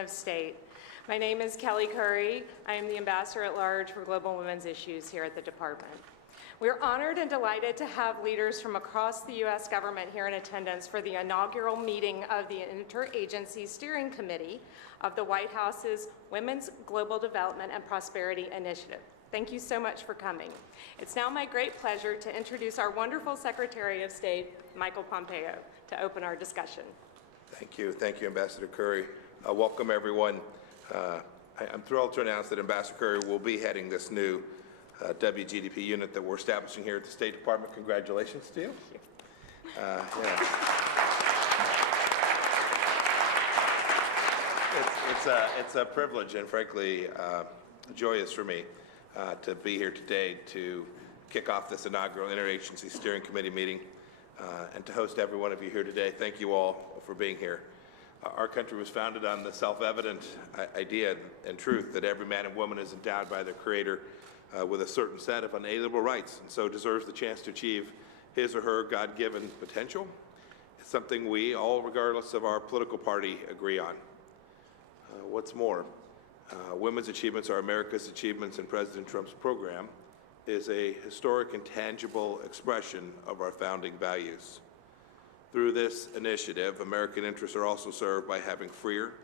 of State. My name is Kelly Curry. I am the Ambassador at Large for Global Women's Issues here at the Department. We're honored and delighted to have leaders from across the U.S. government here in attendance for the inaugural meeting of the Interagency Steering Committee of the White House's Women's Global Development and Prosperity Initiative. Thank you so much for coming. It's now my great pleasure to introduce our wonderful Secretary of State, Michael Pompeo, to open our discussion. Thank you, Ambassador Curry. Welcome, everyone. I'm thrilled to announce that Ambassador Curry will be heading this new W-GDP unit that we're establishing here at the State Department. Congratulations to you. It's a privilege and, frankly, joyous for me to be here today to kick off this inaugural Interagency Steering Committee meeting and to host every one of you here today. Thank you all for being here. Our country was founded on the self-evident idea and truth that every man and woman is endowed by their Creator with a certain set of unalienable rights, and so deserves the chance to achieve his or her God-given potential. It's something we all, regardless of our political party, agree on. What's more, women's achievements are America's achievements, and President Trump's program is a historic and tangible expression of our founding values. Through this initiative, American interests are also served by having freer,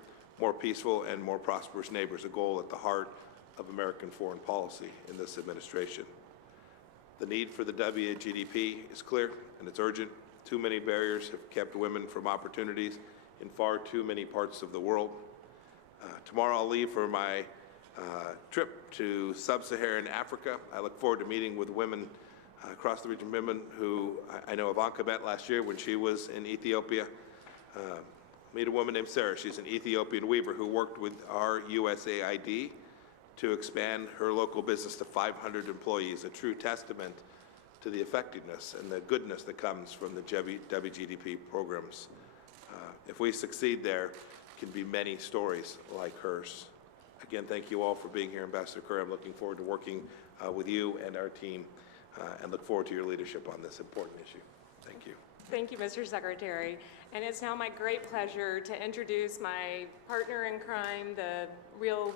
more peaceful, and more prosperous neighbors, a goal at the heart of American foreign policy in this administration. The need for the W-GDP is clear and it's urgent. Too many barriers have kept women from opportunities in far too many parts of the world. Tomorrow I'll leave for my trip to sub-Saharan Africa. I look forward to meeting with women across the region, women who I know Ivanka met last year when she was in Ethiopia. Meet a woman named Sarah. She's an Ethiopian weaver who worked with our USAID to expand her local business to 500 employees, a true testament to the effectiveness and the goodness that comes from the W-GDP programs. If we succeed there, can be many stories like hers. Again, thank you all for being here, Ambassador Curry. I'm looking forward to working with you and our team and look forward to your leadership on this important issue. Thank you. Thank you, Mr. Secretary. And it's now my great pleasure to introduce my partner in crime, the real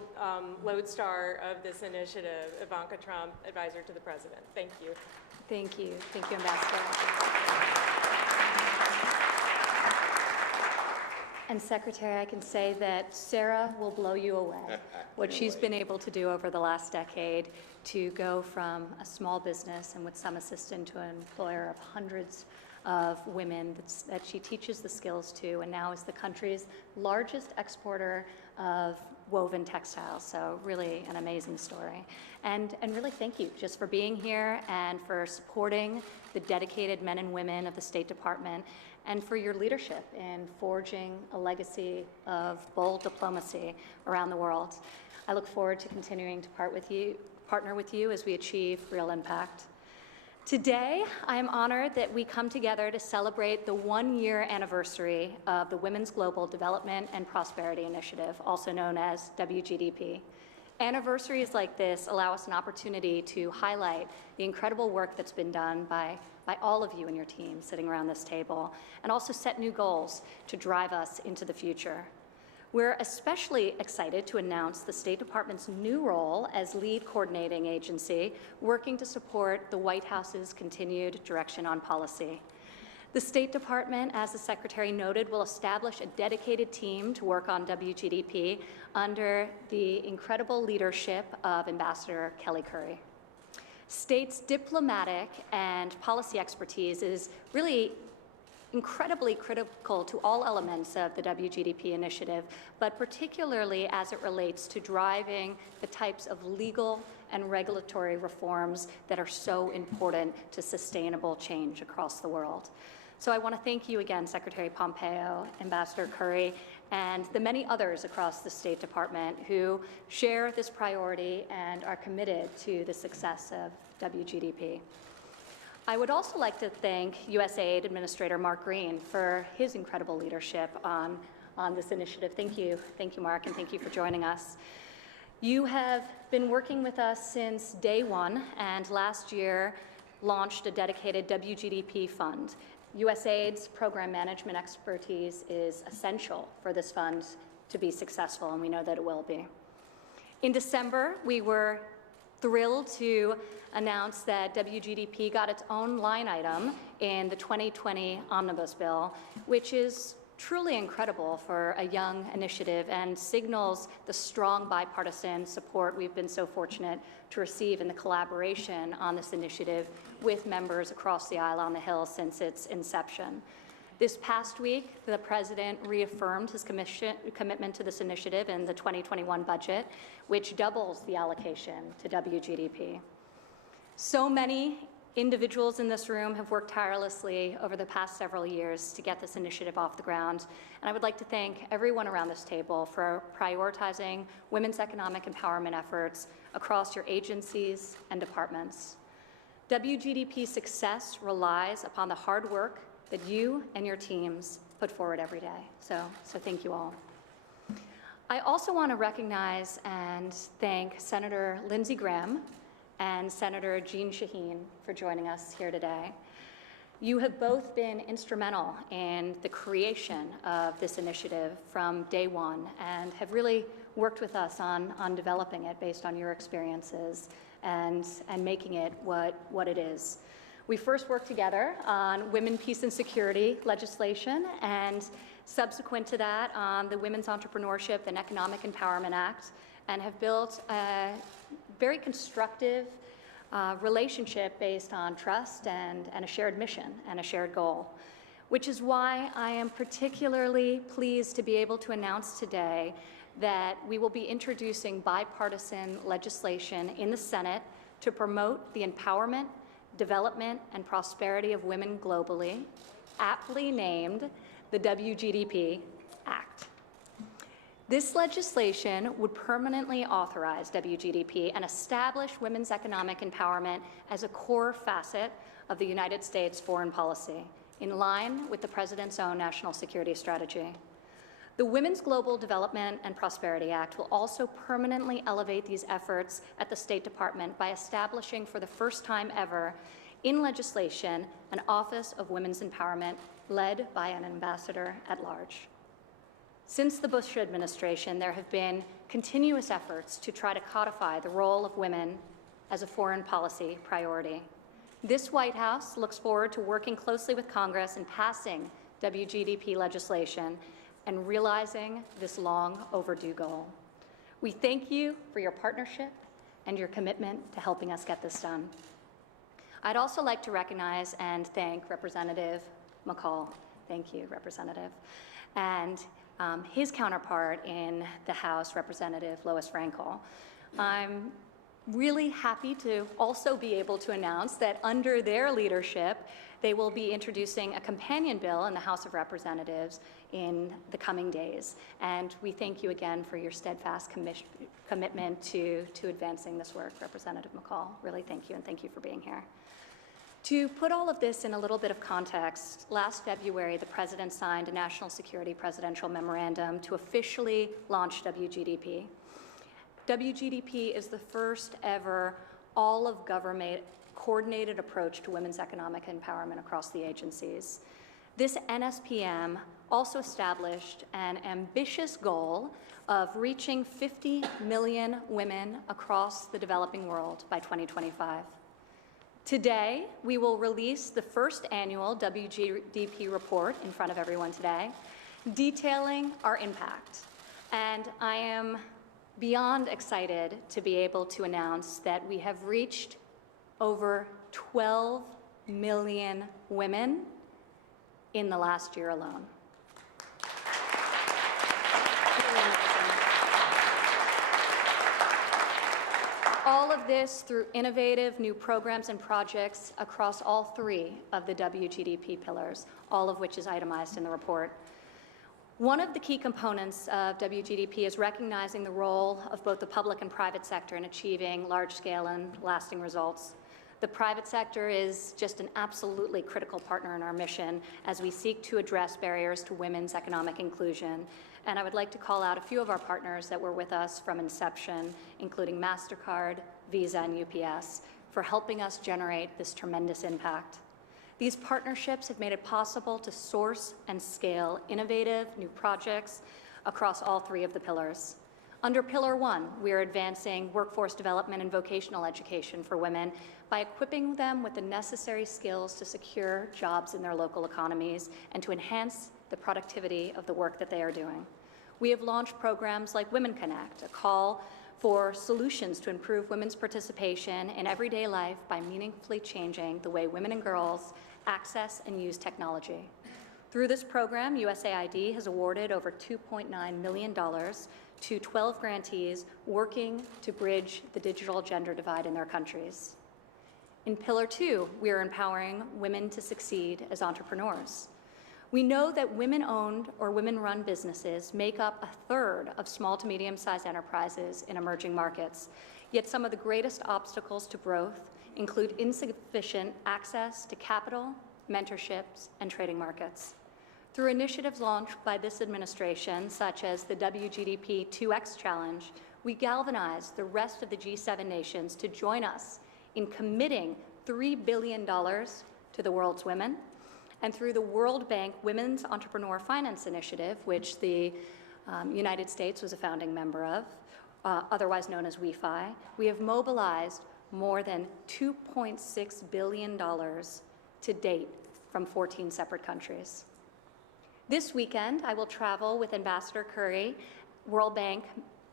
lodestar of this initiative, Ivanka Trump, Advisor to the President. Thank you. Thank you. Thank you, Ambassador. And Secretary, I can say that Sarah will blow you away. What she's been able to do over the last decade to go from a small business and with some assistance to an employer of hundreds of women that she teaches the skills to, and now is the country's largest exporter of woven textiles. So really an amazing story. And really thank you just for being here and for supporting the dedicated men and women of the State Department and for your leadership in forging a legacy of bold diplomacy around the world. I look forward to continuing to partner with you as we achieve real impact. Today, I am honored that we come together to celebrate the one-year anniversary of the Women's Global Development and Prosperity Initiative, also known as W-GDP. Anniversaries like this allow us an opportunity to highlight the incredible work that's been done by all of you and your team sitting around this table, and also set new goals to drive us into the future. We're especially excited to announce the State Department's new role as lead coordinating agency, working to support the White House's continued direction on policy. The State Department, as the Secretary noted, will establish a dedicated team to work on W-GDP under the incredible leadership of Ambassador Kelly Curry. State's diplomatic and policy expertise is really incredibly critical to all elements of the W-GDP initiative, but particularly as it relates to driving the types of legal and regulatory reforms that are so important to sustainable change across the world. So I want to thank you again, Secretary Pompeo, Ambassador Curry, and the many others across the State Department who share this priority and are committed to the success of W-GDP. I would also like to thank USAID Administrator Mark Green for his incredible leadership on this initiative. Thank you, Mark, and thank you for joining us. You have been working with us since day one, and last year launched a dedicated W-GDP fund. USAID's program management expertise is essential for this fund to be successful, and we know that it will be. In December, we were thrilled to announce that W-GDP got its own line item in the 2020 Omnibus Bill, which is truly incredible for a young initiative and signals the strong bipartisan support we've been so fortunate to receive in the collaboration on this initiative with members across the aisle on the Hill since its inception. This past week, the President reaffirmed his commitment to this initiative in the 2021 budget, which doubles the allocation to W-GDP. So many individuals in this room have worked tirelessly over the past several years to get this initiative off the ground, and I would like to thank everyone around this table for prioritizing women's economic empowerment efforts across your agencies and departments. W-GDP success relies upon the hard work that you and your teams put forward every day. So thank you all. I also want to recognize and thank Senator Lindsey Graham and Senator Jeanne Shaheen for joining us here today. You have both been instrumental in the creation of this initiative from day one and have really worked with us on developing it based on your experiences and making it what it is. We first worked together on women, peace, and security legislation, and subsequent to that on the Women's Entrepreneurship and Economic Empowerment Act, and have built a very constructive relationship based on trust and a shared mission and a shared goal, which is why I am particularly pleased to be able to announce today that we will be introducing bipartisan legislation in the Senate to promote the empowerment, development, and prosperity of women globally, aptly named the W-GDP Act. This legislation would permanently authorize W-GDP and establish women's economic empowerment as a core facet of the United States foreign policy, in line with the President's own national security strategy. The Women's Global Development and Prosperity Act will also permanently elevate these efforts at the State Department by establishing for the first time ever in legislation an Office of Women's Empowerment led by an ambassador at large. Since the Bush administration, there have been continuous efforts to try to codify the role of women as a foreign policy priority. This White House looks forward to working closely with Congress in passing W-GDP legislation and realizing this long overdue goal. We thank you for your partnership and your commitment to helping us get this done. I'd also like to recognize and thank Representative McCall. Thank you, Representative. And his counterpart in the House, Representative Lois Frankel. I'm really happy to also be able to announce that under their leadership, they will be introducing a companion bill in the House of Representatives in the coming days. And we thank you again for your steadfast commitment to advancing this work, Representative McCall. Really thank you, and thank you for being here. To put all of this in a little bit of context, last February, the President signed a national security presidential memorandum to officially launch W-GDP. W-GDP is the first ever all-of-government coordinated approach to women's economic empowerment across the agencies. This NSPM also established an ambitious goal of reaching 50 million women across the developing world by 2025. Today, we will release the first annual W-GDP report in front of everyone today, detailing our impact. And I am beyond excited to be able to announce that we have reached over 12 million women in the last year alone. All of this through innovative new programs and projects across all three of the W-GDP pillars, all of which is itemized in the report. One of the key components of W-GDP is recognizing the role of both the public and private sector in achieving large-scale and lasting results. The private sector is just an absolutely critical partner in our mission as we seek to address barriers to women's economic inclusion. And I would like to call out a few of our partners that were with us from inception, including MasterCard, Visa, and UPS, for helping us generate this tremendous impact. These partnerships have made it possible to source and scale innovative new projects across all three of the pillars. Under Pillar 1, we are advancing workforce development and vocational education for women by equipping them with the necessary skills to secure jobs in their local economies and to enhance the productivity of the work that they are doing. We have launched programs like Women Connect, a call for solutions to improve women's participation in everyday life by meaningfully changing the way women and girls access and use technology. Through this program, USAID has awarded over $2.9 million to 12 grantees working to bridge the digital gender divide in their countries. In Pillar 2, we are empowering women to succeed as entrepreneurs. We know that women-owned or women-run businesses make up 1/3 of small to medium-sized enterprises in emerging markets, yet some of the greatest obstacles to growth include insufficient access to capital, mentorships, and trading markets. Through initiatives launched by this administration, such as the W-GDP 2X Challenge, we galvanize the rest of the G7 nations to join us in committing $3 billion to the world's women. And through the World Bank Women's Entrepreneur Finance Initiative, which the United States was a founding member of, otherwise known as WEFI, we have mobilized more than $2.6 billion to date from 14 separate countries. This weekend, I will travel with Ambassador Curry, World Bank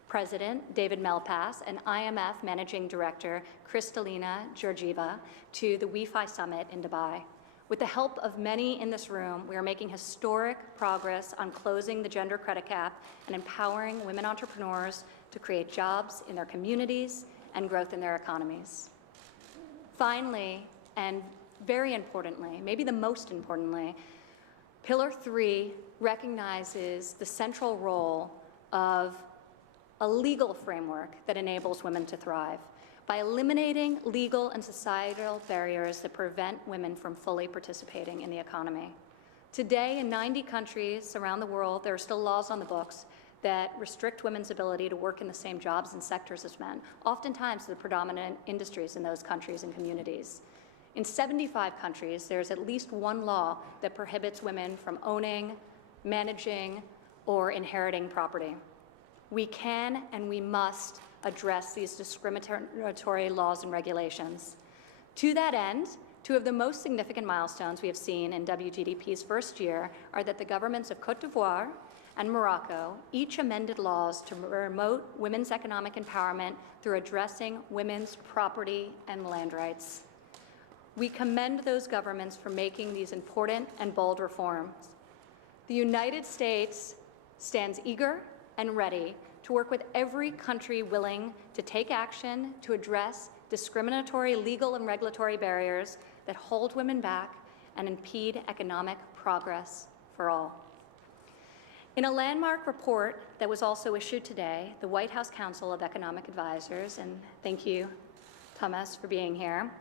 President David Malpass, and IMF Managing Director Kristalina Georgieva to the WEFI Summit in Dubai. With the help of many in this room, we are making historic progress on closing the gender credit gap and empowering women entrepreneurs to create jobs in their communities and growth in their economies. Finally, and very importantly, maybe the most importantly, Pillar 3 recognizes the central role of a legal framework that enables women to thrive by eliminating legal and societal barriers that prevent women from fully participating in the economy. Today, in 90 countries around the world, there are still laws on the books that restrict women's ability to work in the same jobs and sectors as men, oftentimes the predominant industries in those countries and communities. In 75 countries, there's at least one law that prohibits women from owning, managing, or inheriting property. We can and we must address these discriminatory laws and regulations. To that end, two of the most significant milestones we have seen in W-GDP's first year are that the governments of Côte d'Ivoire and Morocco each amended laws to promote women's economic empowerment through addressing women's property and land rights. We commend those governments for making these important and bold reforms. The United States stands eager and ready to work with every country willing to take action to address discriminatory legal and regulatory barriers that hold women back and impede economic progress for all. In a landmark report that was also issued today, the White House Council of Economic Advisors, and thank you, Thomas, for being here,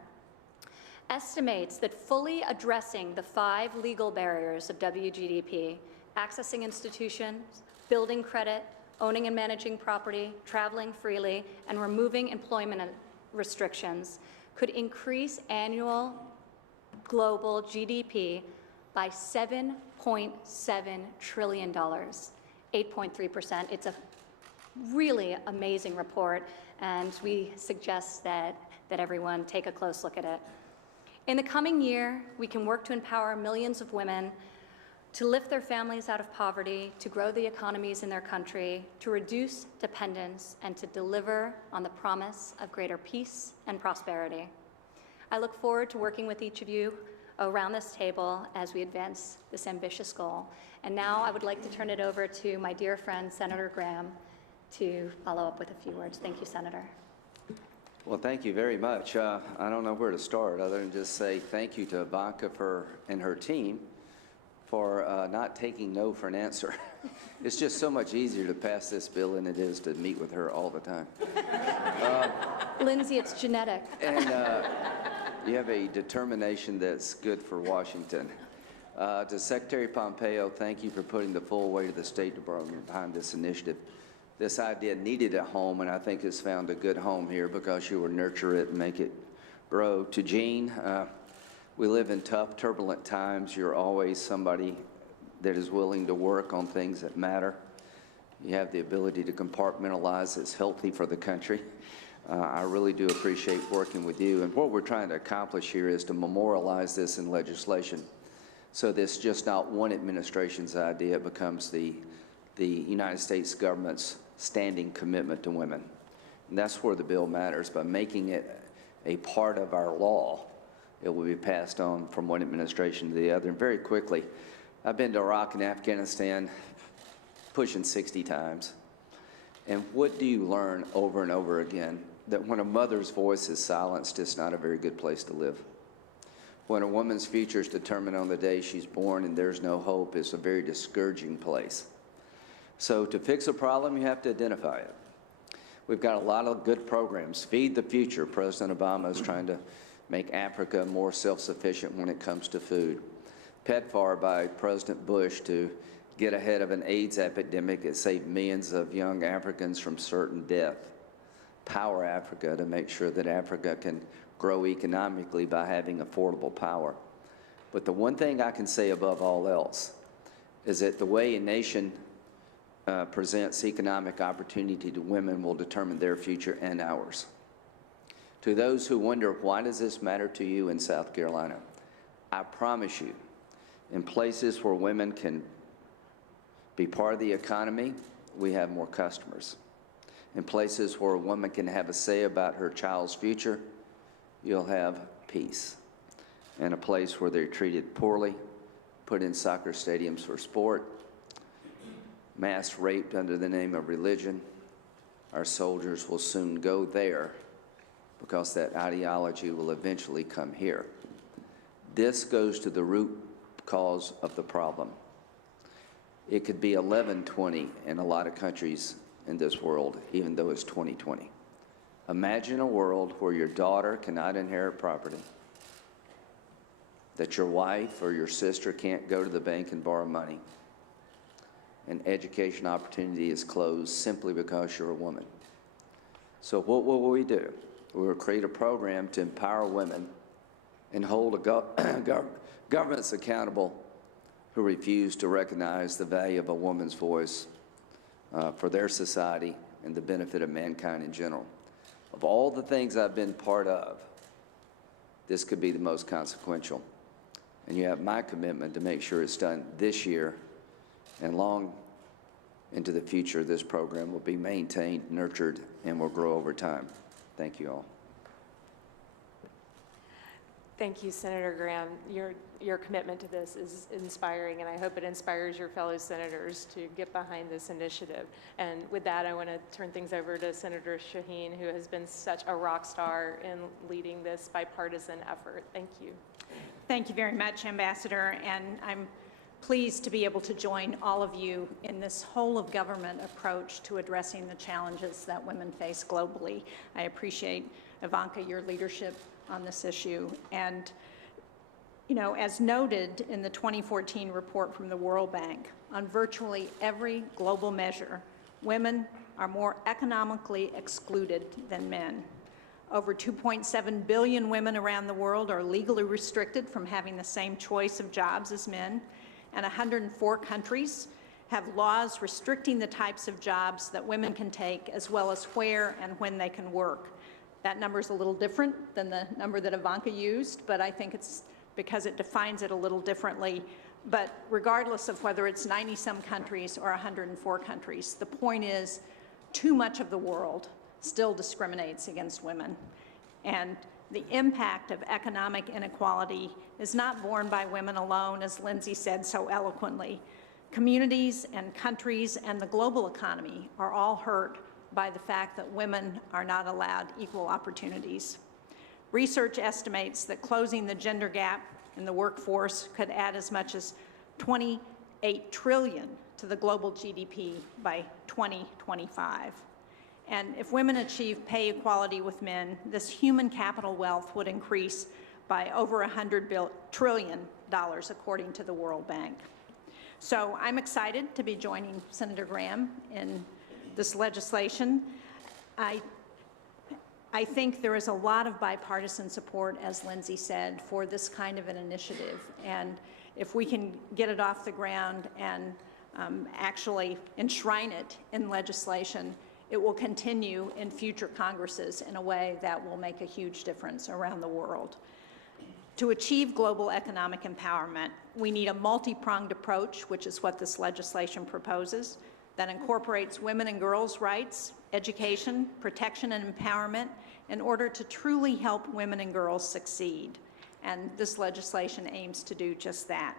estimates that fully addressing the 5 legal barriers of W-GDP, accessing institutions, building credit, owning and managing property, traveling freely, and removing employment restrictions could increase annual global GDP by $7.7 trillion, 8.3%. It's a really amazing report, and we suggest that everyone take a close look at it. In the coming year, we can work to empower millions of women to lift their families out of poverty, to grow the economies in their country, to reduce dependence, and to deliver on the promise of greater peace and prosperity. I look forward to working with each of you around this table as we advance this ambitious goal. And now I would like to turn it over to my dear friend, Senator Graham, to follow up with a few words. Thank you, Senator. Well, thank you very much. I don't know where to start other than just say thank you to Ivanka and her team for not taking no for an answer. It's just so much easier to pass this bill than it is to meet with her all the time. Lindsay, it's genetic. And you have a determination that's good for Washington. To Secretary Pompeo, thank you for putting the full weight of the State Department behind this initiative. This idea needed a home, and I think it's found a good home here because you will nurture it and make it grow. To Jean, we live in tough, turbulent times. You're always somebody that is willing to work on things that matter. You have the ability to compartmentalize. It's healthy for the country. I really do appreciate working with you. And what we're trying to accomplish here is to memorialize this in legislation. So this just not one administration's idea, it becomes the United States government's standing commitment to women. And that's where the bill matters. By making it a part of our law, it will be passed on from one administration to the other. And very quickly, I've been to Iraq and Afghanistan pushing 60 times. And what do you learn over and over again? That when a mother's voice is silenced, it's not a very good place to live. When a woman's future is determined on the day she's born and there's no hope, it's a very discouraging place. So to fix a problem, you have to identify it. We've got a lot of good programs. Feed the Future. President Obama is trying to make Africa more self-sufficient when it comes to food. PEPFAR by President Bush to get ahead of an AIDS epidemic that saved millions of young Africans from certain death. Power Africa to make sure that Africa can grow economically by having affordable power. But the one thing I can say above all else is that the way a nation presents economic opportunity to women will determine their future and ours. To those who wonder, why does this matter to you in South Carolina? I promise you, in places where women can be part of the economy, we have more customers. In places where a woman can have a say about her child's future, you'll have peace. In a place where they're treated poorly, put in soccer stadiums for sport, mass raped under the name of religion, our soldiers will soon go there because that ideology will eventually come here. This goes to the root cause of the problem. It could be 1120 in a lot of countries in this world, even though it's 2020. Imagine a world where your daughter cannot inherit property, that your wife or your sister can't go to the bank and borrow money, and education opportunity is closed simply because you're a woman. So what will we do? We will create a program to empower women and hold governments accountable who refuse to recognize the value of a woman's voice for their society and the benefit of mankind in general. Of all the things I've been part of, this could be the most consequential. And you have my commitment to make sure it's done this year, and long into the future, this program will be maintained, nurtured, and will grow over time. Thank you all. Thank you, Senator Graham. Your commitment to this is inspiring, and I hope it inspires your fellow senators to get behind this initiative. And with that, I want to turn things over to Senator Shaheen, who has been such a rock star in leading this bipartisan effort. Thank you. Thank you very much, Ambassador, and I'm pleased to be able to join all of you in this whole-of-government approach to addressing the challenges that women face globally. I appreciate, Ivanka, your leadership on this issue. And, you know, as noted in the 2014 report from the World Bank, on virtually every global measure, women are more economically excluded than men. Over 2.7 billion women around the world are legally restricted from having the same choice of jobs as men, and 104 countries have laws restricting the types of jobs that women can take, as well as where and when they can work. That number is a little different than the number that Ivanka used, but I think it's because it defines it a little differently. But regardless of whether it's 90-some countries or 104 countries, the point is too much of the world still discriminates against women. And the impact of economic inequality is not borne by women alone, as Lindsay said so eloquently. Communities and countries and the global economy are all hurt by the fact that women are not allowed equal opportunities. Research estimates that closing the gender gap in the workforce could add as much as $28 trillion to the global GDP by 2025. And if women achieve pay equality with men, this human capital wealth would increase by over $100 trillion, according to the World Bank. So I'm excited to be joining Senator Graham in this legislation. I think there is a lot of bipartisan support, as Lindsay said, for this kind of an initiative. And if we can get it off the ground and actually enshrine it in legislation, it will continue in future Congresses in a way that will make a huge difference around the world. To achieve global economic empowerment, we need a multi-pronged approach, which is what this legislation proposes, that incorporates women and girls' rights, education, protection, and empowerment in order to truly help women and girls succeed. And this legislation aims to do just that.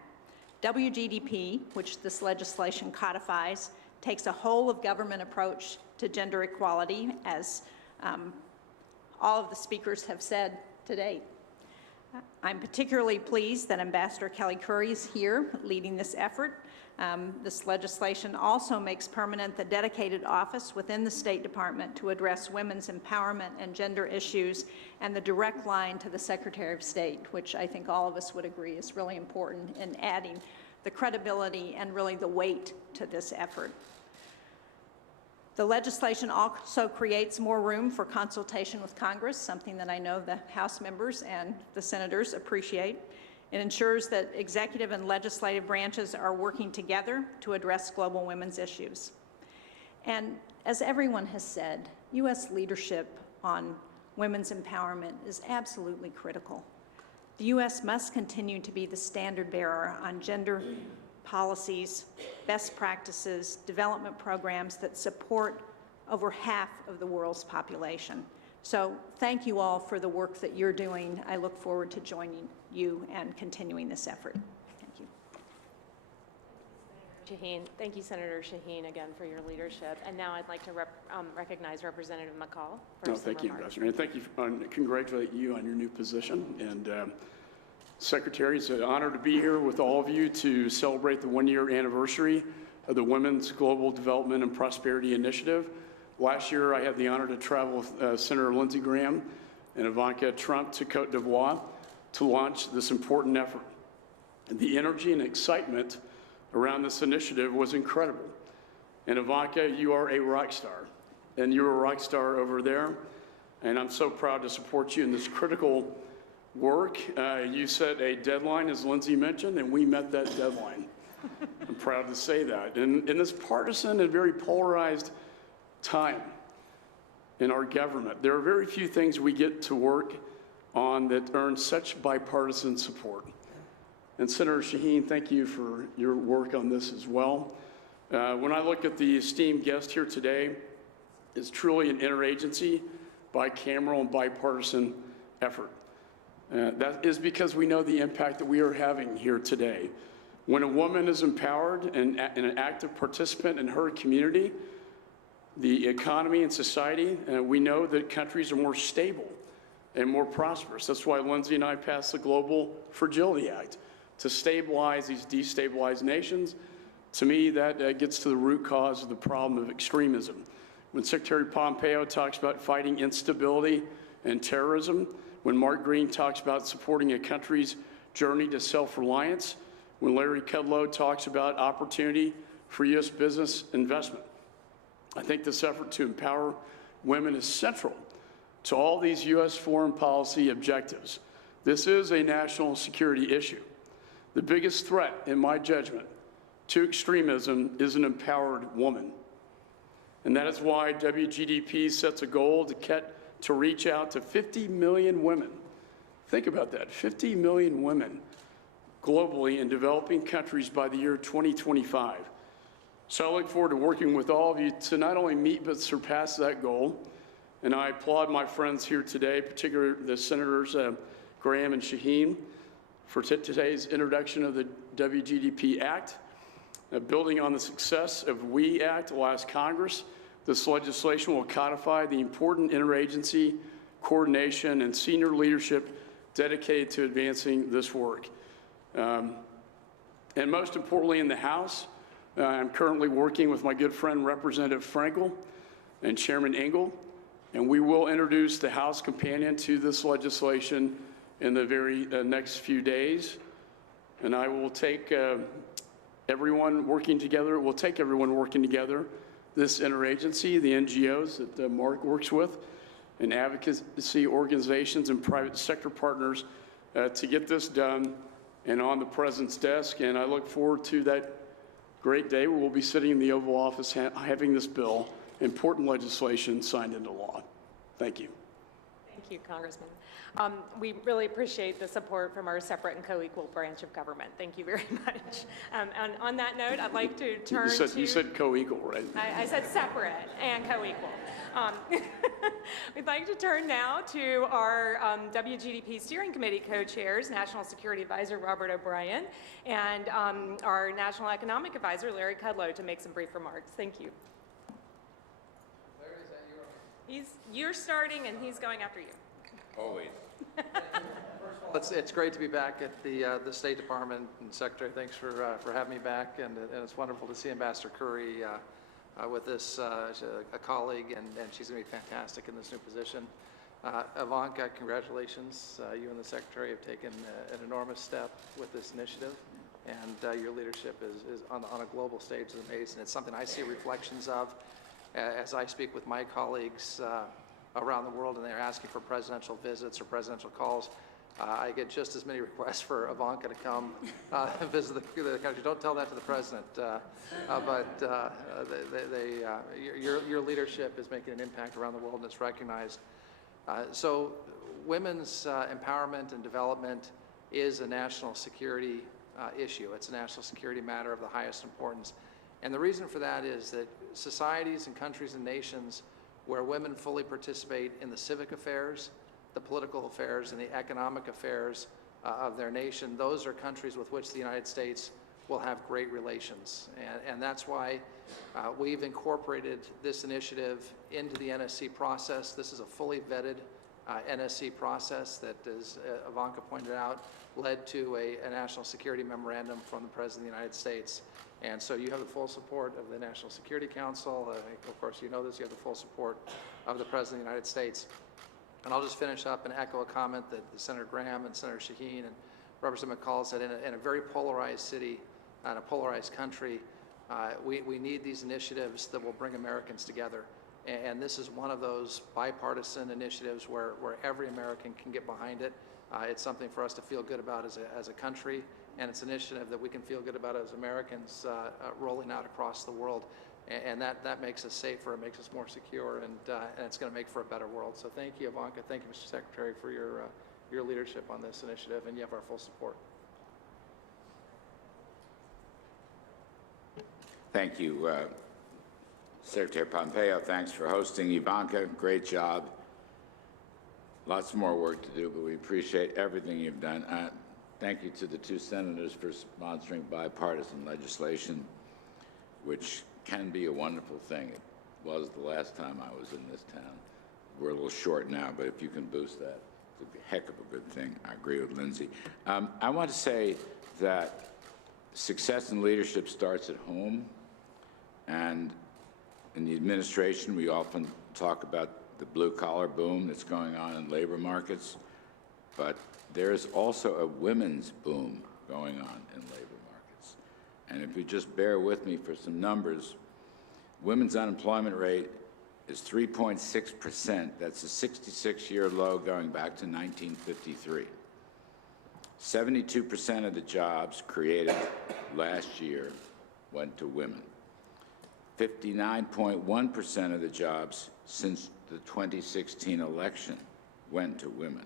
W-GDP, which this legislation codifies, takes a whole-of-government approach to gender equality, as all of the speakers have said to date. I'm particularly pleased that Ambassador Kelly Curry is here leading this effort. This legislation also makes permanent the dedicated office within the State Department to address women's empowerment and gender issues, and the direct line to the Secretary of State, which I think all of us would agree is really important in adding the credibility and really the weight to this effort. The legislation also creates more room for consultation with Congress, something that I know the House members and the senators appreciate. It ensures that executive and legislative branches are working together to address global women's issues. And as everyone has said, U.S. leadership on women's empowerment is absolutely critical. The U.S. must continue to be the standard bearer on gender policies, best practices, development programs that support over half of the world's population. So thank you all for the work that you're doing. I look forward to joining you and continuing this effort. Thank you. Shaheen. Thank you, Senator Shaheen, again for your leadership. And now I'd like to recognize Representative McCall for some thank you, remarks. Ambassador. And thank you, congratulate you on your new position. And Secretary, it's an honor to be here with all of you to celebrate the one-year anniversary of the Women's Global Development and Prosperity Initiative. Last year, I had the honor to travel with Senator Lindsey Graham and Ivanka Trump to Côte d'Ivoire to launch this important effort. And the energy and excitement around this initiative was incredible. And Ivanka, you are a rock star, and you're a rock star over there. And I'm so proud to support you in this critical work. You set a deadline, as Lindsay mentioned, and we met that deadline. I'm proud to say that. And in this partisan and very polarized time in our government, there are very few things we get to work on that earn such bipartisan support. And Senator Shaheen, thank you for your work on this as well. When I look at the esteemed guest here today, it's truly an interagency, bicameral, and bipartisan effort. That is because we know the impact that we are having here today. When a woman is empowered and an active participant in her community, the economy and society, we know that countries are more stable and more prosperous. That's why Lindsay and I passed the Global Fragility Act to stabilize these destabilized nations. To me, that gets to the root cause of the problem of extremism. When Secretary Pompeo talks about fighting instability and terrorism, when Mark Green talks about supporting a country's journey to self-reliance, when Larry Kudlow talks about opportunity for U.S. business investment, I think this effort to empower women is central to all these U.S. foreign policy objectives. This is a national security issue. The biggest threat, in my judgment, to extremism is an empowered woman. And that is why W-GDP sets a goal to reach out to 50 million women. Think about that, 50 million women globally in developing countries by the year 2025. So I look forward to working with all of you to not only meet but surpass that goal. And I applaud my friends here today, particularly the Senators Graham and Shaheen, for today's introduction of the W-GDP Act. Building on the success of WE Act last Congress, this legislation will codify the important interagency coordination and senior leadership dedicated to advancing this work. And most importantly, in the House, I'm currently working with my good friend Representative Frankel and Chairman Engel, and we will introduce the House companion to this legislation in the very next few days. And I will take everyone working together, this interagency, the NGOs that Mark works with, and advocacy organizations and private sector partners to get this done and on the President's desk. And I look forward to that Great day. We'll be sitting in the Oval Office having this bill, important legislation, signed into law. Thank you. Thank you, Congressman. We really appreciate the support from our separate and co-equal branch of government. Thank you very much. And on that note, I'd like to turn You said co-equal, right? I said separate and co-equal. We'd like to turn now to our W-GDP Steering Committee co-chairs, National Security Advisor Robert O'Brien and our National Economic Advisor Larry Kudlow to make some brief remarks. Thank you. Larry, is that you? You're starting and he's going after you. Always. First of all, it's great to be back at the State Department, and Secretary, thanks for having me back, and it's wonderful to see Ambassador Curry with this a colleague, and she's going to be fantastic in this new position. Ivanka, congratulations. You and the Secretary have taken an enormous step with this initiative, and your leadership is on a global stage is amazing. It's something I see reflections of as I speak with my colleagues around the world, and they're asking for presidential visits or presidential calls. I get just as many requests for Ivanka to come visit the country. Don't tell that to the president, your leadership is making an impact around the world, and it's recognized. So women's empowerment and development is a national security issue. It's a national security matter of the highest importance. And the reason for that is that societies and countries and nations where women fully participate in the civic affairs, the political affairs, and the economic affairs of their nation, those are countries with which the United States will have great relations. And that's why we've incorporated this initiative into the NSC process. This is a fully vetted NSC process that, as Ivanka pointed out, led to a national security memorandum from the President of the United States. And so you have the full support of the National Security Council. Of course, you know this, you have the full support of the President of the United States. And I'll just finish up and echo a comment that Senator Graham and Senator Shaheen and Representative McCall said. In a very polarized city and a polarized country, we need these initiatives that will bring Americans together. And this is one of those bipartisan initiatives where every American can get behind it. It's something for us to feel good about as a country, and it's an initiative that we can feel good about as Americans rolling out across the world. And that makes us safer, it makes us more secure, and it's going to make for a better world. So thank you, Ivanka. Thank you, Mr. Secretary, for your leadership on this initiative, and you have our full support. Thank you, Secretary Pompeo. Thanks for hosting. Ivanka, great job. Lots more work to do, but we appreciate everything you've done. Thank you to the two senators for sponsoring bipartisan legislation, which can be a wonderful thing. It was the last time I was in this town. We're a little short now, but if you can boost that, it's a heck of a good thing. I agree with Lindsay. I want to say that success in leadership starts at home, and in the administration, we often talk about the blue-collar boom that's going on in labor markets, but there's also a women's boom going on in labor markets. And if you just bear with me for some numbers, women's unemployment rate is 3.6%. That's a 66-year low going back to 1953. 72% of the jobs created last year went to women. 59.1% of the jobs since the 2016 election went to women.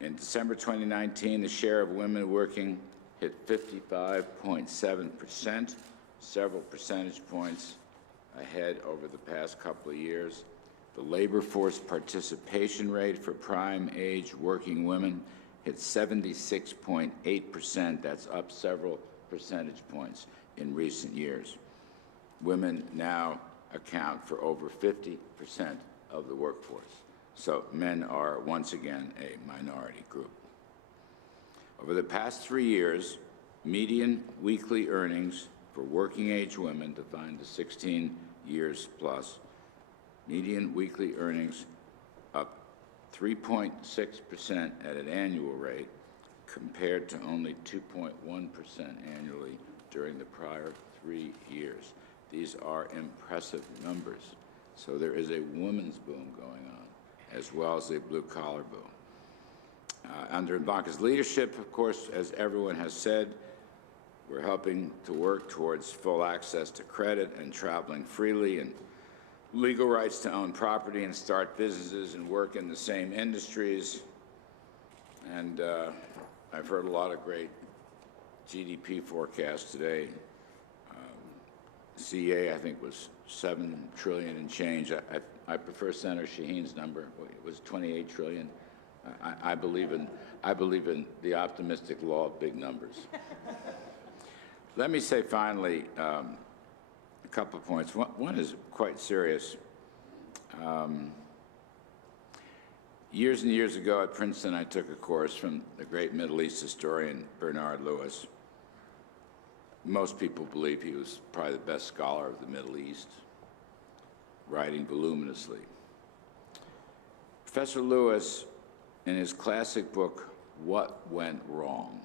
In December 2019, the share of women working hit 55.7%, several percentage points ahead over the past couple of years. The labor force participation rate for prime age working women hit 76.8%. That's up several percentage points in recent years. Women now account for over 50% of the workforce. So men are, once again, a minority group. Over the past 3 years, median weekly earnings for working-age women, defined as 16 years plus, median weekly earnings up 3.6% at an annual rate, compared to only 2.1% annually during the prior 3 years. These are impressive numbers. So there is a women's boom going on, as well as a blue-collar boom. Under Ivanka's leadership, of course, as everyone has said, We're helping to work towards full access to credit and traveling freely and legal rights to own property and start businesses and work in the same industries. And I've heard a lot of great GDP forecasts today. CA, I think, was 7 trillion and change. I prefer Senator Shaheen's number. It was 28 trillion. I believe in the optimistic law of big numbers. Let me say finally a couple of points. One is quite serious. Years and years ago at Princeton, I took a course from the great Middle East historian Bernard Lewis. Most people believe he was probably the best scholar of the Middle East, writing voluminously. Professor Lewis, in his classic book, What Went Wrong?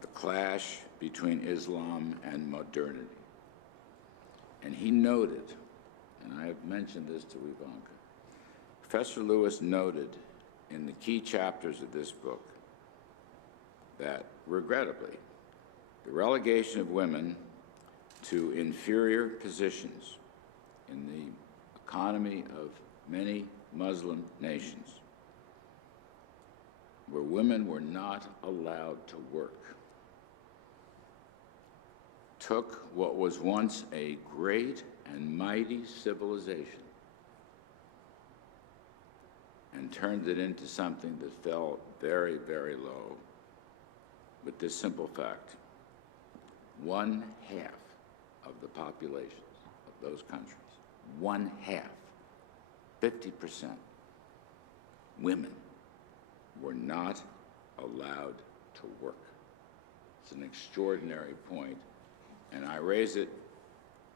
The Clash Between Islam and Modernity. And he noted, and I have mentioned this to Ivanka, Professor Lewis noted in the key chapters of this book that, regrettably, the relegation of women to inferior positions in the economy of many Muslim nations, where women were not allowed to work, took what was once a great and mighty civilization and turned it into something that fell very, very low with this simple fact: 1/2 of the populations of those countries, 1/2, 50%, women were not allowed to work. It's an extraordinary point, and I raise it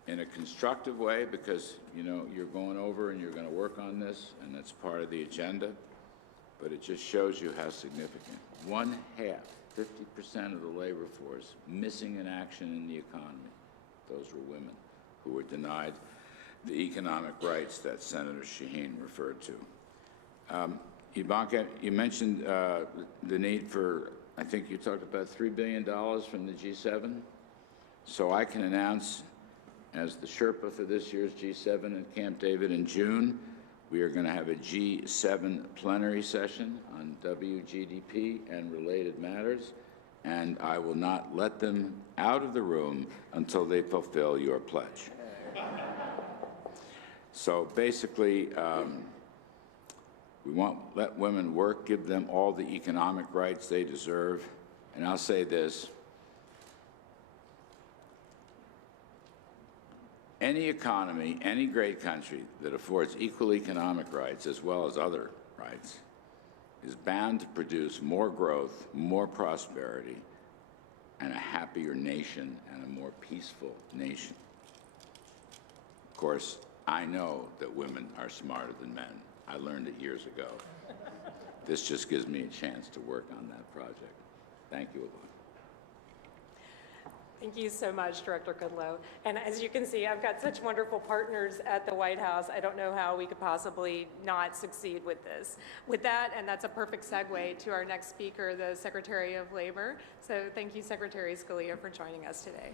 in a constructive way because, you know, you're going over and you're going to work on this, and that's part of the agenda, but it just shows you how significant. 1/2, 50% of the labor force missing in action in the economy. Those were women who were denied the economic rights that Senator Shaheen referred to. Ivanka, you mentioned the need for, I think you talked about $3 billion from the G7. So I can announce, as the Sherpa for this year's G7 in Camp David in June, we are going to have a G7 plenary session on W-GDP and related matters, and I will not let them out of the room until they fulfill your pledge. So basically, we won't let women work, give them all the economic rights they deserve. And I'll say this: any economy, any great country that affords equal economic rights as well as other rights is bound to produce more growth, more prosperity, and a happier nation and a more peaceful nation. Of course, I know that women are smarter than men. I learned it years ago. This just gives me a chance to work on that project. Thank you, Ivanka. Thank you so much, Director Goodloe. And as you can see, I've got such wonderful partners at the White House. I don't know how we could possibly not succeed with this. With that, and that's a perfect segue to our next speaker, the Secretary of Labor. So thank you, Secretary Scalia, for joining us today.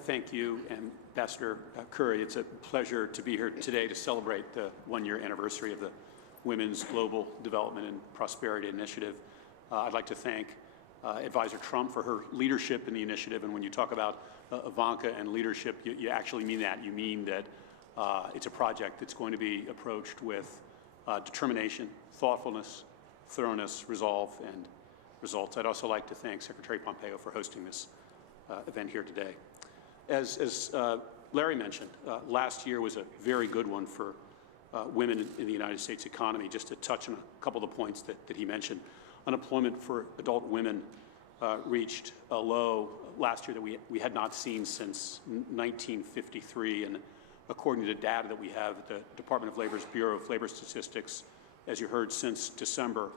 Thank you, Ambassador Curry. It's a pleasure to be here today to celebrate the one-year anniversary of the Women's Global Development and Prosperity Initiative. I'd like to thank Advisor Trump for her leadership in the initiative. And when you talk about Ivanka and leadership, you actually mean that. You mean that it's a project that's going to be approached with determination, thoughtfulness, thoroughness, resolve, and results. I'd also like to thank Secretary Pompeo for hosting this event here today. As Larry mentioned, last year was a very good one for women in the United States economy. Just to touch on a couple of the points that he mentioned, unemployment for adult women reached a low last year that we had not seen since 1953. And according to the data that we have at the Department of Labor's Bureau of Labor Statistics, as you heard, since December,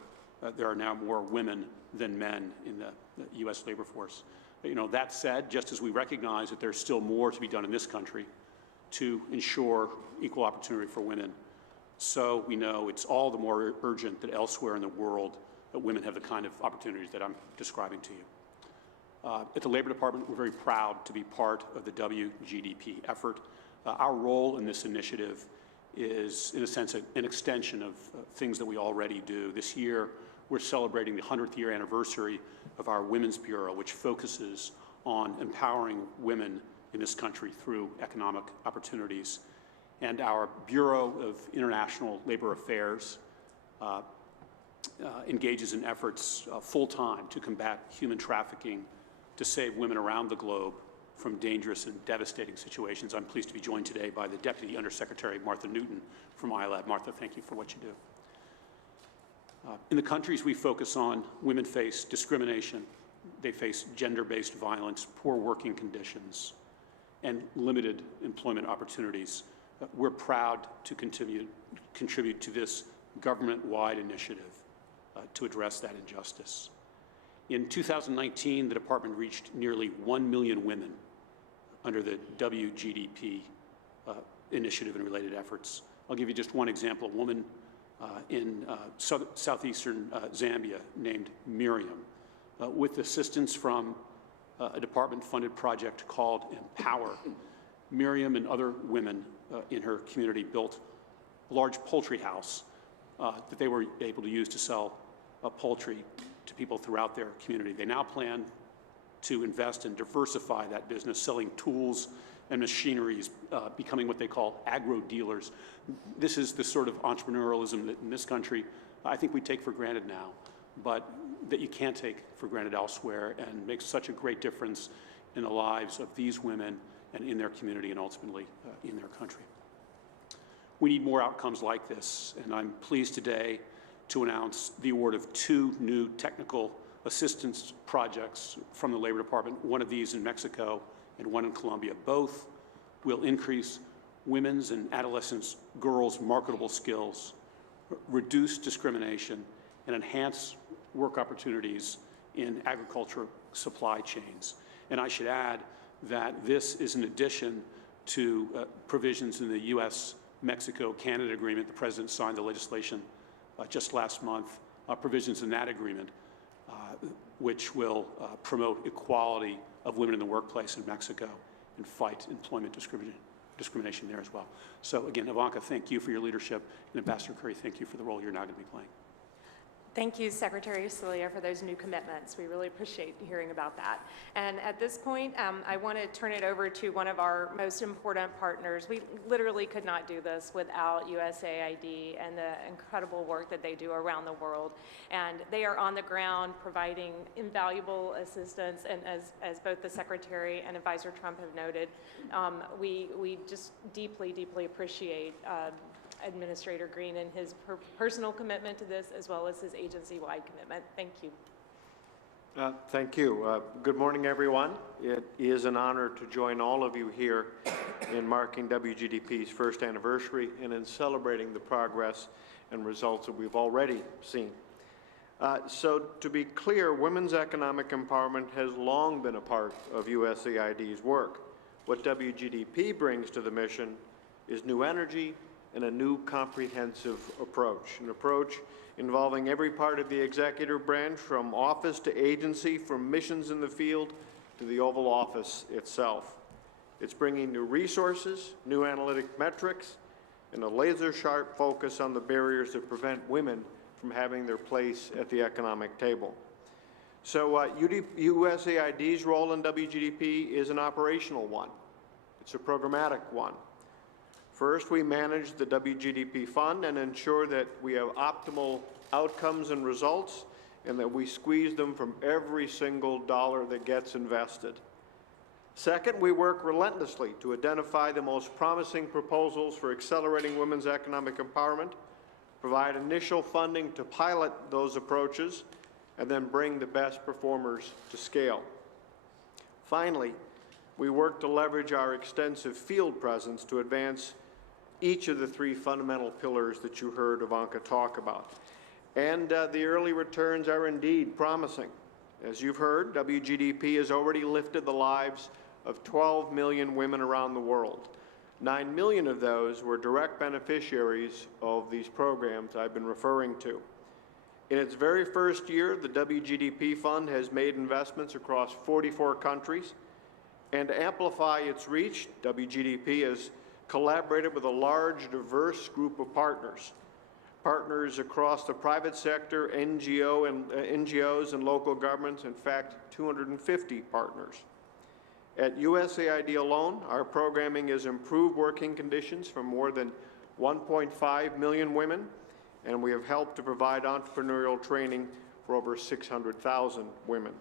there are now more women than men in the U.S. labor force. You know, that said, just as we recognize that there's still more to be done in this country to ensure equal opportunity for women, so we know it's all the more urgent that elsewhere in the world that women have the kind of opportunities that I'm describing to you. At the Labor Department, we're very proud to be part of the W-GDP effort. Our role in this initiative is, in a sense, an extension of things that we already do. This year, we're celebrating the 100th year anniversary of our Women's Bureau, which focuses on empowering women in this country through economic opportunities. And our Bureau of International Labor Affairs engages in efforts full-time to combat human trafficking, to save women around the globe from dangerous and devastating situations. I'm pleased to be joined today by the Deputy Undersecretary, Martha Newton, from ILAB. Martha, thank you for what you do. In the countries we focus on, women face discrimination. They face gender-based violence, poor working conditions, and limited employment opportunities. We're proud to contribute to this government-wide initiative to address that injustice. In 2019, the department reached nearly 1 million women under the W-GDP initiative and related efforts. I'll give you just one example. A woman in southeastern Zambia named Miriam, with assistance from a department-funded project called Empower. Miriam and other women in her community built a large poultry house that they were able to use to sell poultry to people throughout their community. They now plan to invest and diversify that business, selling tools and machineries, becoming what they call agro-dealers. This is the sort of entrepreneurialism that in this country I think we take for granted now, but that you can't take for granted elsewhere, and makes such a great difference in the lives of these women and in their community and ultimately in their country. We need more outcomes like this, and I'm pleased today to announce the award of 2 new technical assistance projects from the Labor Department, one of these in Mexico and one in Colombia. Both will increase women's and adolescent girls' marketable skills, reduce discrimination, and enhance work opportunities in agriculture supply chains. And I should add that this is in addition to provisions in the U.S.-Mexico-Canada agreement. The President signed the legislation just last month, provisions in that agreement, which will promote equality of women in the workplace in Mexico and fight employment discrimination there as well. So again, Ivanka, thank you for your leadership, and Ambassador Curry, thank you for the role you're now going to be playing. Thank you, Secretary Celia, for those new commitments. We really appreciate hearing about that. And at this point, I want to turn it over to one of our most important partners. We literally could not do this without USAID and the incredible work that they do around the world. And they are on the ground providing invaluable assistance. And as both the Secretary and Advisor Trump have noted, we just deeply, deeply appreciate Administrator Green and his personal commitment to this, as well as his agency-wide commitment. Thank you. Thank you. Good morning, everyone. It is an honor to join all of you here in marking WGDP's first anniversary and in celebrating the progress and results that we've already seen. So to be clear, women's economic empowerment has long been a part of USAID's work. What WGDP brings to the mission is new energy and a new comprehensive approach, an approach involving every part of the executive branch, from office to agency, from missions in the field to the Oval Office itself. It's bringing new resources, new analytic metrics, and a laser-sharp focus on the barriers that prevent women from having their place at the economic table. So USAID's role in WGDP is an operational one. It's a programmatic one. First, we manage the WGDP fund and ensure that we have optimal outcomes and results, and that we squeeze them from every single dollar that gets invested. Second, we work relentlessly to identify the most promising proposals for accelerating women's economic empowerment, provide initial funding to pilot those approaches, and then bring the best performers to scale. Finally, we work to leverage our extensive field presence to advance each of the 3 fundamental pillars that you heard Ivanka talk about. And the early returns are indeed promising. As you've heard, WGDP has already lifted the lives of 12 million women around the world. 9 million of those were direct beneficiaries of these programs I've been referring to. In its very first year, the W-GDP Fund has made investments across 44 countries. And to amplify its reach, W-GDP has collaborated with a large, diverse group of partners. Partners across the private sector, NGOs and local governments, in fact, 250 partners. At USAID alone, our programming has improved working conditions for more than 1.5 million women, and we have helped to provide entrepreneurial training for over 600,000 women.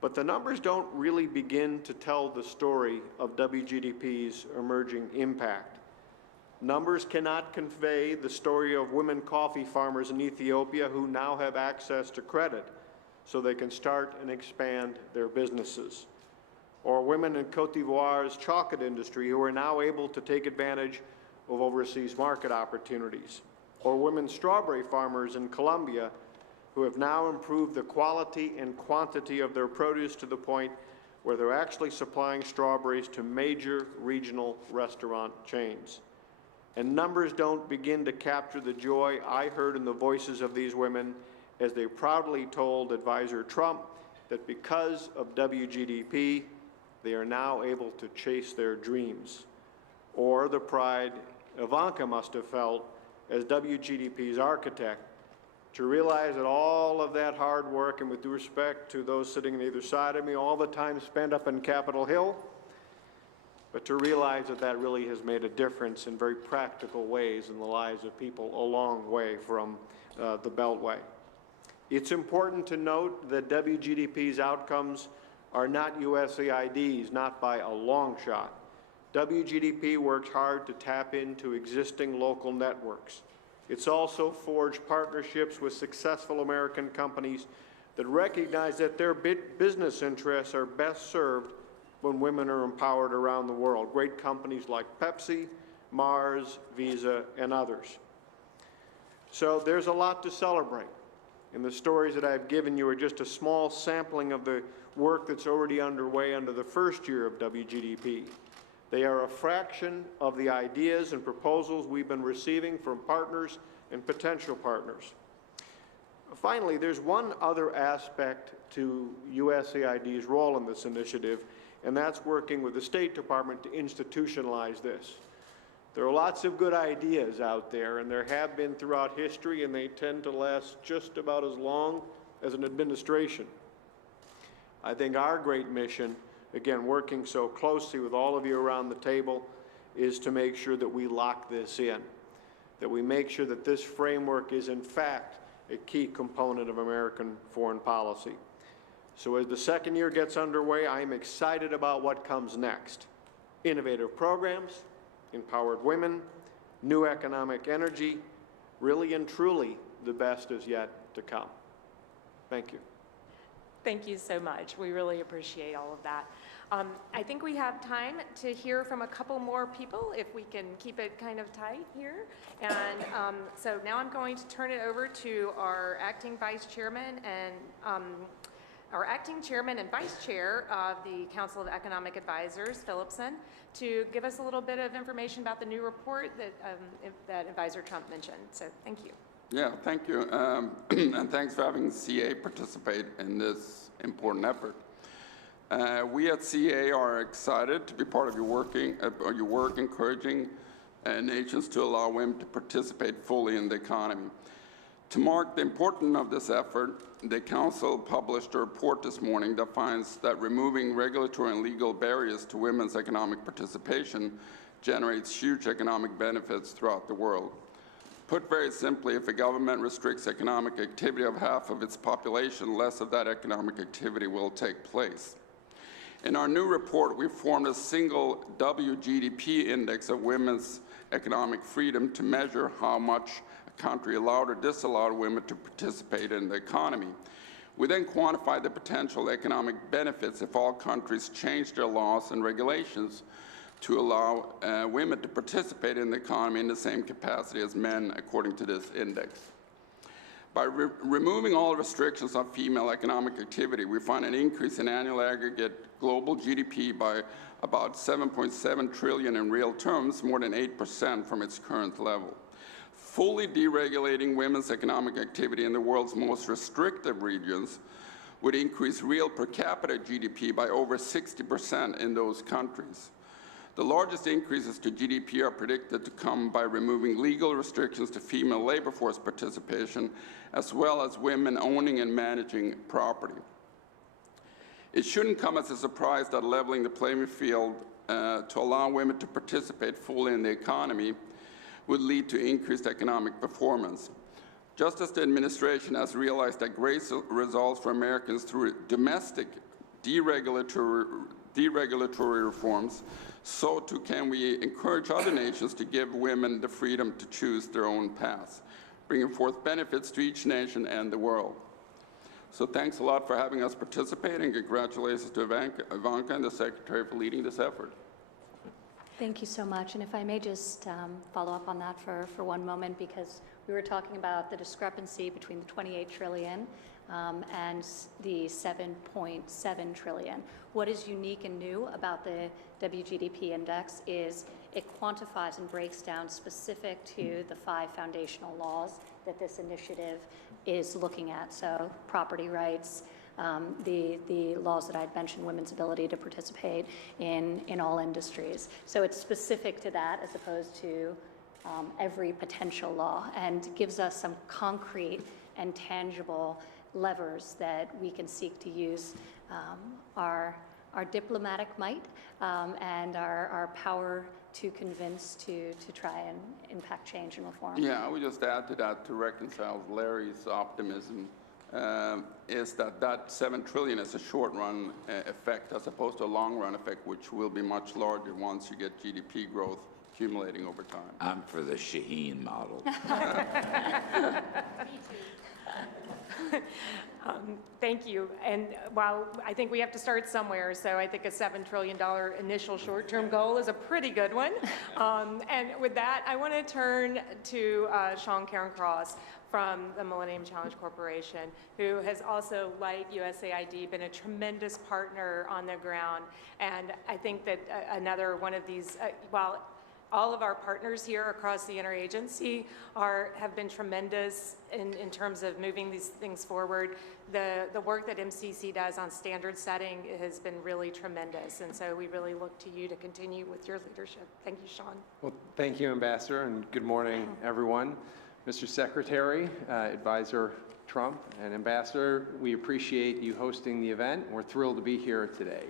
But the numbers don't really begin to tell the story of W-GDP's emerging impact. Numbers cannot convey the story of women coffee farmers in Ethiopia who now have access to credit so they can start and expand their businesses. Or women in Cote d'Ivoire's chocolate industry who are now able to take advantage of overseas market opportunities. Or women strawberry farmers in Colombia who have now improved the quality and quantity of their produce to the point where they're actually supplying strawberries to major regional restaurant chains. And numbers don't begin to capture the joy I heard in the voices of these women as they proudly told Advisor Trump that because of W-GDP, they are now able to chase their dreams. Or the pride Ivanka must have felt as W-GDP's architect, to realize that all of that hard work, and with due respect to those sitting on either side of me, all the time spent up in Capitol Hill, but to realize that that really has made a difference in very practical ways in the lives of people a long way from the Beltway. It's important to note that W-GDP's outcomes are not USAID's, not by a long shot. W-GDP works hard to tap into existing local networks. It's also forged partnerships with successful American companies that recognize that their business interests are best served when women are empowered around the world. Great companies like Pepsi, Mars, Visa, and others. So there's a lot to celebrate. And the stories that I've given you are just a small sampling of the work that's already underway under the first year of W-GDP. They are a fraction of the ideas and proposals we've been receiving from partners and potential partners. Finally, there's one other aspect to USAID's role in this initiative, and that's working with the State Department to institutionalize this. There are lots of good ideas out there, and there have been throughout history, and they tend to last just about as long as an administration. I think our great mission, again, working so closely with all of you around the table, is to make sure that we lock this in, that we make sure that this framework is, in fact, a key component of American foreign policy. So as the second year gets underway, I am excited about what comes next. Innovative programs, empowered women, new economic energy, really and truly, the best is yet to come. Thank you. Thank you so much. We really appreciate all of that. I think we have time to hear from a couple more people if we can keep it kind of tight here. And so now I'm going to turn it over to our acting vice chairman and vice chair of the Council of Economic Advisors, Phillipson, to give us a little bit of information about the new report that Advisor Trump mentioned. So thank you. Yeah, thank you. And thanks for having CA participate in this important effort. We at CA are excited to be part of your work encouraging nations to allow women to participate fully in the economy. To mark the importance of this effort, the Council published a report this morning that finds that removing regulatory and legal barriers to women's economic participation generates huge economic benefits throughout the world. Put very simply, if a government restricts economic activity of half of its population, less of that economic activity will take place. In our new report, we formed a single W-GDP index of women's economic freedom to measure how much a country allowed or disallowed women to participate in the economy. We then quantified the potential economic benefits if all countries changed their laws and regulations to allow women to participate in the economy in the same capacity as men, according to this index. By removing all restrictions on female economic activity, we find an increase in annual aggregate global GDP by about 7.7 trillion in real terms, more than 8% from its current level. fully deregulating women's economic activity in the world's most restrictive regions would increase real per capita GDP by over 60% in those countries. The largest increases to GDP are predicted to come by removing legal restrictions to female labor force participation, as well as women owning and managing property. It shouldn't come as a surprise that leveling the playing field to allow women to participate fully in the economy would lead to increased economic performance. Just as the administration has realized that great results for Americans through domestic deregulatory reforms, so too can we encourage other nations to give women the freedom to choose their own paths, bringing forth benefits to each nation and the world. So thanks a lot for having us participate, and congratulations to Ivanka and the Secretary for leading this effort. Thank you so much. And if I may just follow up on that for one moment, because we were talking about the discrepancy between the 28 trillion and the 7.7 trillion. What is unique and new about the W-GDP index is it quantifies and breaks down specific to the 5 foundational laws that this initiative is looking at. So property rights, the laws that I'd mentioned, women's ability to participate in all industries. So it's specific to that as opposed to every potential law, and gives us some concrete and tangible levers that we can seek to use our diplomatic might and our power to convince to try and impact change and reform. Yeah, I would just add to that, to reconcile Larry's optimism, is that 7 trillion is a short-run effect as opposed to a long-run effect, which will be much larger once you get GDP growth accumulating over time. I'm for the Shaheen model. Thank you. And while I think we have to start somewhere, so I think a $7 trillion initial short-term goal is a pretty good one. And with that, I want to turn to Sean Cairncross from the Millennium Challenge Corporation, who has also, like USAID, been a tremendous partner on the ground. And I think that another one of these, while all of our partners here across the interagency have been tremendous in terms of moving these things forward. The work that MCC does on standard setting has been really tremendous, and so we really look to you to continue with your leadership. Thank you, Sean. Well, thank you, Ambassador, and good morning, everyone. Mr. Secretary, Advisor Trump, and Ambassador, we appreciate you hosting the event. We're thrilled to be here today.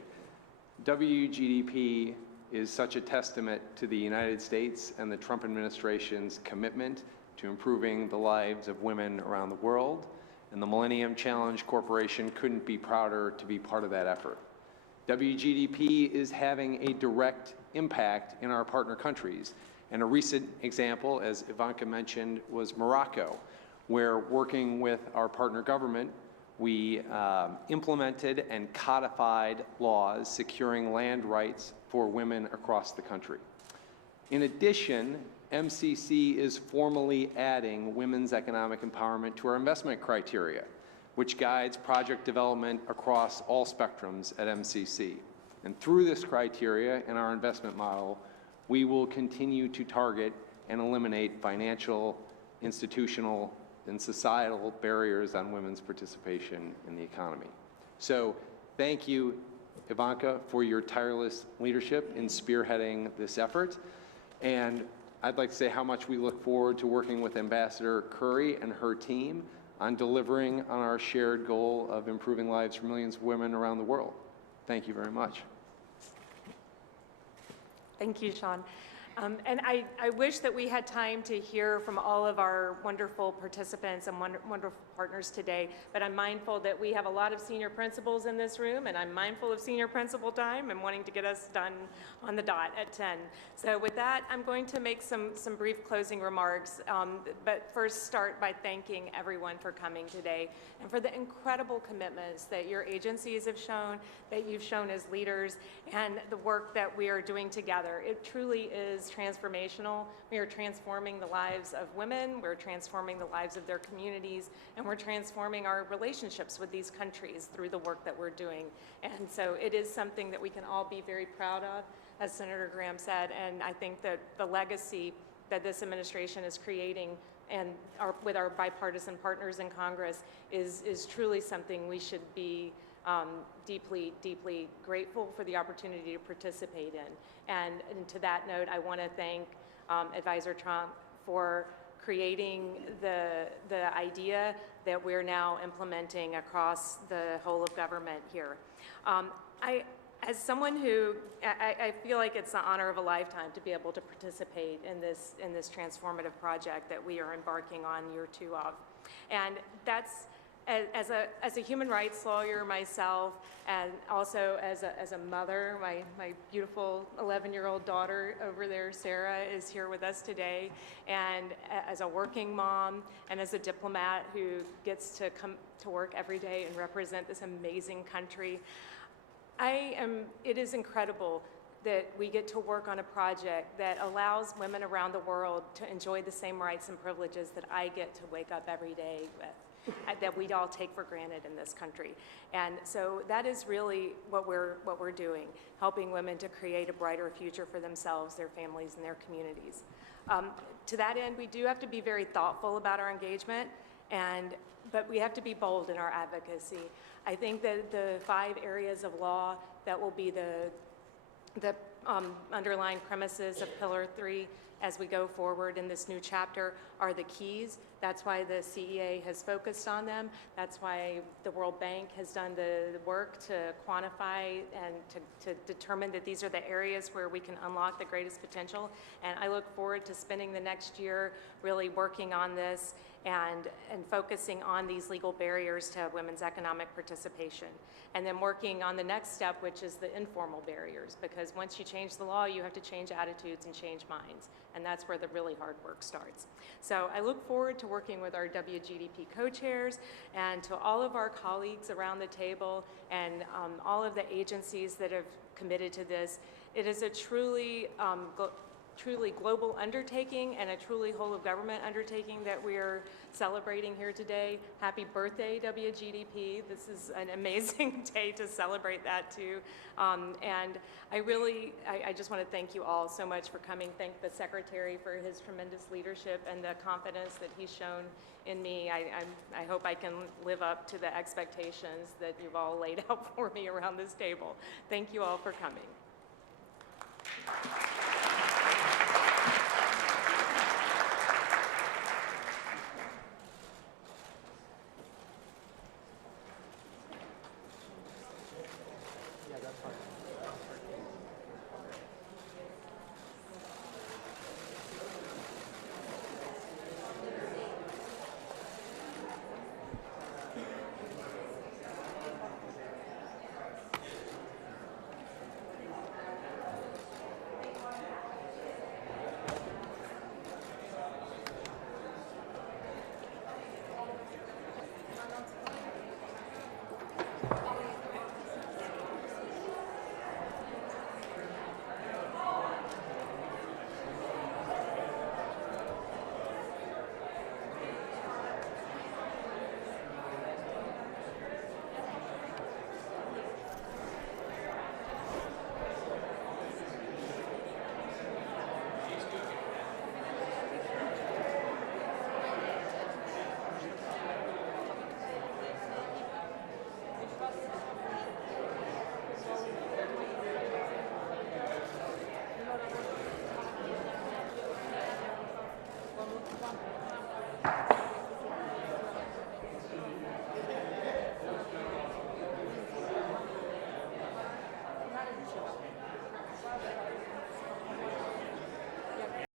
W-GDP is such a testament to the United States and the Trump administration's commitment to improving the lives of women around the world, and the Millennium Challenge Corporation couldn't be prouder to be part of that effort. W-GDP is having a direct impact in our partner countries, and a recent example, as Ivanka mentioned, was Morocco, where, working with our partner government, we implemented and codified laws securing land rights for women across the country. In addition, MCC is formally adding women's economic empowerment to our investment criteria, which guides project development across all spectrums at MCC. And through this criteria and our investment model, we will continue to target and eliminate financial, institutional, and societal barriers on women's participation in the economy. So thank you, Ivanka, for your tireless leadership in spearheading this effort. And I'd like to say how much we look forward to working with Ambassador Curry and her team on delivering on our shared goal of improving lives for millions of women around the world. Thank you very much. Thank you, Sean. And I wish that we had time to hear from all of our wonderful participants and wonderful partners today, but I'm mindful that we have a lot of senior principals in this room, and I'm mindful of senior principal time and wanting to get us done on the dot at 10. So with that, I'm going to make some brief closing remarks, but first start by thanking everyone for coming today and for the incredible commitments that your agencies have shown, that you've shown as leaders, and the work that we are doing together. It truly is transformational. We are transforming the lives of women, we're transforming the lives of their communities, and we're transforming our relationships with these countries through the work that we're doing. And so it is something that we can all be very proud of, as Senator Graham said, and I think that the legacy that this administration is creating and with our bipartisan partners in Congress is truly something we should be deeply, deeply grateful for the opportunity to participate in. And to that note, I want to thank Advisor Trump for creating the idea that we're now implementing across the whole of government here. As someone who, I feel like it's the honor of a lifetime to be able to participate in this transformative project that we are embarking on year 2 of. And that's, as a human rights lawyer myself, and also as a mother, my beautiful 11-year-old daughter over there, Sarah, is here with us today, and as a working mom, and as a diplomat who gets to come to work every day and represent this amazing country. It is incredible that we get to work on a project that allows women around the world to enjoy the same rights and privileges that I get to wake up every day with, that we all take for granted in this country. And so that is really what we're doing, helping women to create a brighter future for themselves, their families, and their communities. To that end, we do have to be very thoughtful about our engagement, but we have to be bold in our advocacy. I think that the 5 areas of law that will be the underlying premises of Pillar 3 as we go forward in this new chapter are the keys. That's why the CEA has focused on them. That's why the World Bank has done the work to quantify and to determine that these are the areas where we can unlock the greatest potential. And I look forward to spending the next year really working on this and focusing on these legal barriers to women's economic participation. And then working on the next step, which is the informal barriers, because once you change the law, you have to change attitudes and change minds. And that's where the really hard work starts. So I look forward to working with our W-GDP co-chairs and to all of our colleagues around the table and all of the agencies that have committed to this. It is a truly global undertaking and a truly whole of government undertaking that we are celebrating here today. Happy birthday, W-GDP. This is an amazing day to celebrate that too. And I just want to thank you all so much for coming. Thank the Secretary for his tremendous leadership and the confidence that he's shown in me. I hope I can live up to the expectations that you've all laid out for me around this table. Thank you all for coming.